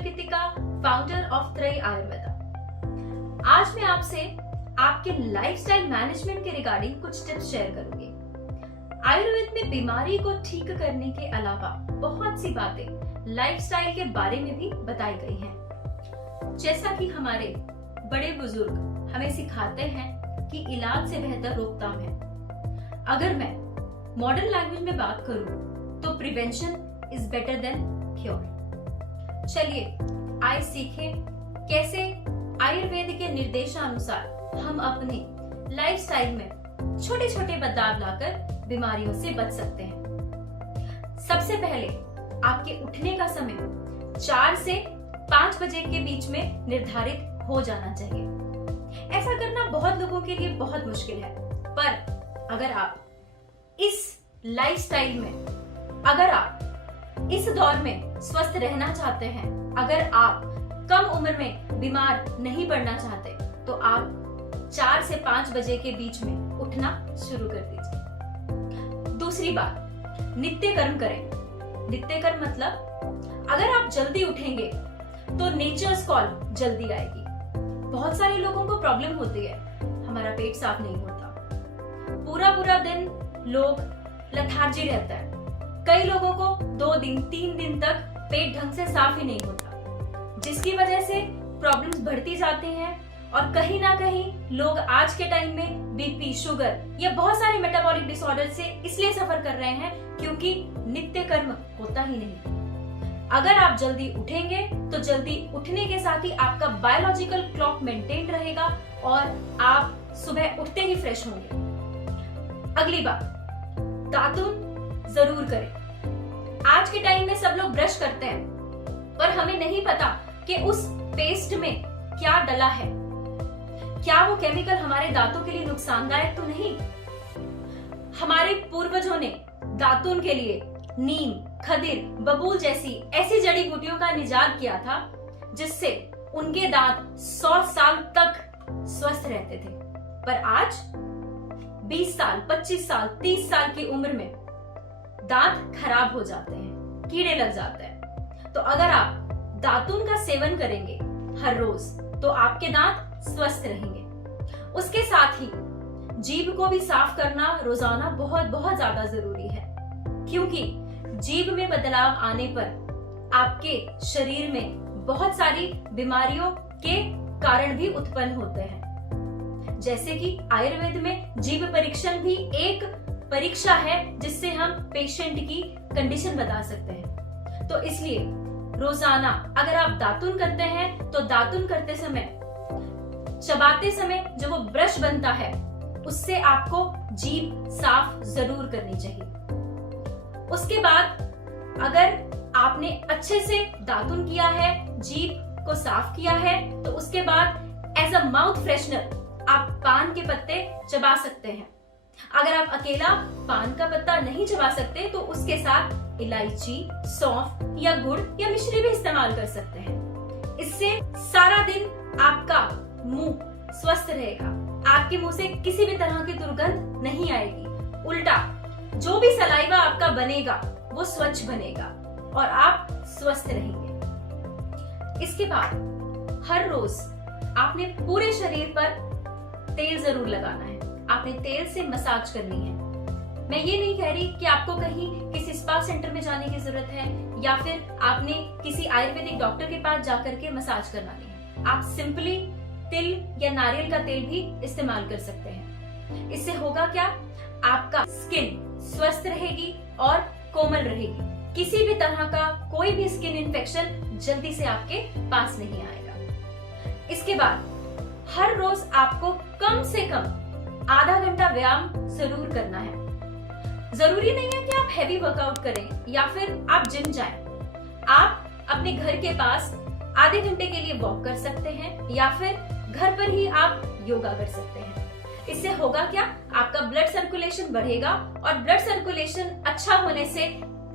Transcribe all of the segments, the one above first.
Doctor Kritika, founder of त्रय आयुर्वेदा। आज मैं आपसे आपके लाइफस्टाइल मैनेजमेंट के रिगार्डिंग कुछ टिप्स शेयर करूंगी। आयुर्वेद में बीमारी को ठीक करने के अलावा बहुत सी बातें लाइफस्टाइल के बारे में भी बताई गई हैं। जैसा कि हमारे बड़े बुजुर्ग हमें सिखाते हैं कि इलाज से बेहतर रोकथाम है। अगर मैं मॉडर्न लैंग्वेज में बात करूं तो prevention is better than cure. चलिए आइए सीखें कैसे आयुर्वेद के निर्देशानुसार हम अपने लाइफस्टाइल में छोटे छोटे बदलाव लाकर बीमारियों से बच सकते हैं। सबसे पहले आपके उठने का समय 4 से 5 बजे के बीच में निर्धारित हो जाना चाहिए। ऐसा करना बहुत लोगों के लिए बहुत मुश्किल है, पर अगर आप इस लाइफस्टाइल में, अगर आप इस दौर में स्वस्थ रहना चाहते हैं, अगर आप कम उम्र में बीमार नहीं पड़ना चाहते, तो आप 4 से 5 बजे के बीच में उठना शुरू कर दीजिए। दूसरी बात, नित्य कर्म करें। नित्य कर्म मतलब अगर आप जल्दी उठेंगे तो नेचर्स कॉल जल्दी आएगी। बहुत सारे लोगों को प्रॉब्लम होती है, हमारा पेट साफ नहीं होता, पूरा पूरा दिन लोग लेथार्जी रहता है। कई लोगों को 2 दिन 3 दिन तक पेट ढंग से साफ ही नहीं होता, जिसकी वजह से प्रॉब्लम्स बढ़ती जाती हैं। और कहीं ना कहीं लोग आज के टाइम में बीपी, शुगर या बहुत सारे मेटाबॉलिक डिसऑर्डर से इसलिए सफर कर रहे हैं क्योंकि नित्य कर्म होता ही नहीं। अगर आप जल्दी उठेंगे तो जल्दी उठने के साथ ही आपका बायोलॉजिकल क्लॉक मेंटेन रहेगा और आप सुबह उठते ही फ्रेश होंगे। अगली बात, दातुन जरूर करें। आज के टाइम में सब लोग ब्रश करते हैं, पर हमें नहीं पता कि उस पेस्ट में क्या डला है। क्या वो केमिकल हमारे दांतों के लिए नुकसानदायक तो नहीं? हमारे पूर्वजों ने दातुन के लिए नीम, खदिर, बबूल जैसी ऐसी जड़ी बूटियों का निजात किया था जिससे उनके दांत 100 साल तक स्वस्थ रहते थे। पर आज 20 साल, 25 साल, 30 साल की उम्र में दांत खराब हो जाते हैं, कीड़े लग जाते हैं। तो अगर आप दातुन का सेवन करेंगे हर रोज तो आपके दांत स्वस्थ रहेंगे। उसके साथ ही जीभ को भी साफ करना रोजाना बहुत बहुत ज्यादा जरूरी है, क्योंकि जीभ में बदलाव आने पर आपके शरीर में बहुत सारी बीमारियों के कारण भी उत्पन्न होते हैं। जैसे कि आयुर्वेद में जीभ परीक्षण भी एक परीक्षा है जिससे हम पेशेंट की कंडीशन बता सकते हैं। तो इसलिए रोजाना अगर आप दातुन करते हैं तो दातुन करते समय, चबाते समय जो वो ब्रश बनता है उससे आपको जीभ साफ जरूर करनी चाहिए। उसके बाद अगर आपने अच्छे से दातुन किया है, जीभ को साफ किया है, तो उसके बाद एज अ माउथ फ्रेशनर आप पान के पत्ते चबा सकते हैं। अगर आप अकेला पान का पत्ता नहीं चबा सकते तो उसके साथ इलायची, सौंफ या गुड़ या मिश्री भी इस्तेमाल कर सकते हैं। इससे सारा दिन आपका मुंह स्वस्थ रहेगा, आपके मुंह से किसी भी तरह की दुर्गंध नहीं आएगी। उल्टा जो भी सलाइवा आपका बनेगा वो स्वच्छ बनेगा और आप स्वस्थ रहेंगे। इसके बाद हर रोज आपने पूरे शरीर पर तेल जरूर लगाना है। आपने तेल से मसाज करनी है। मैं ये नहीं कह रही कि आपको कहीं किसी स्पा सेंटर में जाने की जरूरत है या फिर आपने किसी आयुर्वेदिक डॉक्टर के पास जाकर के मसाज करना नहीं है। आप सिंपली तिल या नारियल का तेल भी इस्तेमाल कर सकते हैं। इससे होगा क्या, आपका स्किन स्वस्थ रहेगी और कोमल रहेगी। किसी भी तरह का कोई भी स्किन इन्फेक्शन जल्दी से आपके पास नहीं आएगा। इसके बाद हर रोज आपको कम से कम आधा घंटा व्यायाम जरूर करना है। जरूरी नहीं है कि आप हैवी वर्कआउट करें या फिर आप जिम जाएं। आप अपने घर के पास आधे घंटे के लिए वॉक कर सकते हैं या फिर घर पर ही आप योगा कर सकते हैं। इससे होगा क्या, आपका ब्लड सर्कुलेशन बढ़ेगा और ब्लड सर्कुलेशन अच्छा होने से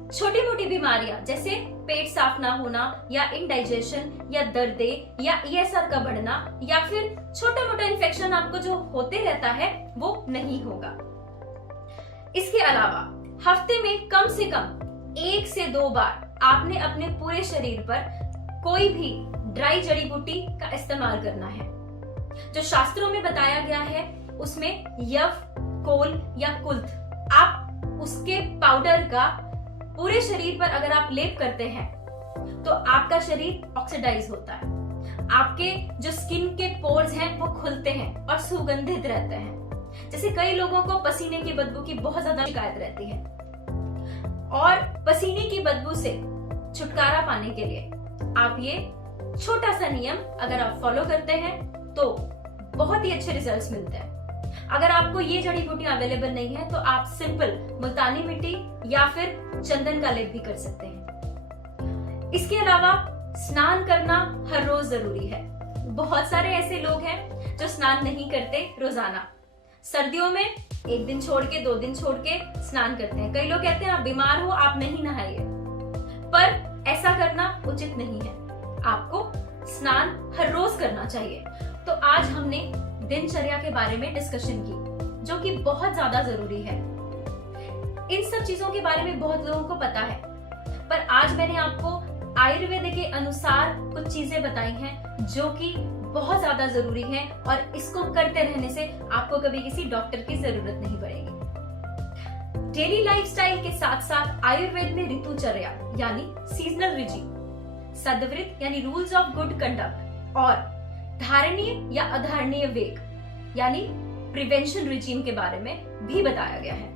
छोटी मोटी बीमारियां जैसे पेट साफ ना होना या इंडाइजेशन या दर्दे या ESR का बढ़ना या फिर छोटा मोटा इन्फेक्शन आपको जो होते रहता है वो नहीं होगा। इसके अलावा हफ्ते में कम से कम 1 से 2 बार आपने अपने पूरे शरीर पर कोई भी ड्राई जड़ी बूटी का इस्तेमाल करना है। जो शास्त्रों में बताया गया है उसमें यव, कोल या कुल्थ, आप उसके पाउडर का पूरे शरीर पर अगर आप लेप करते हैं तो आपका शरीर ऑक्सीडाइज होता है, आपके जो स्किन के पोर्स हैं वो खुलते हैं और सुगंधित रहते हैं। जैसे कई लोगों को पसीने की बदबू की बहुत ज्यादा शिकायत रहती है, और पसीने की बदबू से छुटकारा पाने के लिए आप ये छोटा सा नियम अगर आप फॉलो करते हैं तो बहुत ही अच्छे रिजल्ट्स मिलते हैं। अगर आपको ये जड़ी बूटी अवेलेबल नहीं है तो आप सिंपल मुल्तानी मिट्टी या फिर चंदन का लेप भी कर सकते हैं। इसके अलावा स्नान करना हर रोज जरूरी है। बहुत सारे ऐसे लोग हैं जो स्नान नहीं करते रोजाना। सर्दियों में 1 दिन छोड़ के 2 दिन छोड़ के स्नान करते हैं। कई लोग कहते हैं आप बीमार हो, आप नहीं नहाइए, पर ऐसा करना उचित नहीं है। आपको स्नान हर रोज करना चाहिए। तो आज हमने दिनचर्या के बारे में डिस्कशन की, जो कि बहुत ज्यादा जरूरी है। इन सब चीजों के बारे में बहुत लोगों को पता है, पर आज मैंने आपको आयुर्वेद के अनुसार कुछ चीजें बताई हैं जो कि बहुत ज्यादा जरूरी है, और इसको करते रहने से आपको कभी किसी डॉक्टर की जरूरत नहीं पड़ेगी। डेली लाइफस्टाइल के साथ साथ आयुर्वेद में ऋतुचर्या यानी सीजनल रिजीम, सदव्रत यानी रूल्स ऑफ गुड कंडक्ट, और धारणीय या अधारणीय वेग यानी प्रिवेंशन रिजीम के बारे में भी बताया गया है,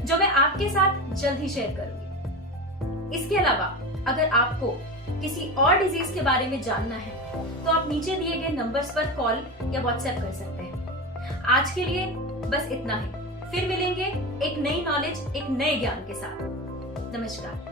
जो मैं आपके साथ जल्द ही शेयर करूंगी। इसके अलावा अगर आपको किसी और डिजीज के बारे में जानना है तो आप नीचे दिए गए नंबर्स पर कॉल या व्हाट्सएप कर सकते हैं। आज के लिए बस इतना ही। फिर मिलेंगे एक नई नॉलेज, एक नए ज्ञान के साथ। नमस्कार।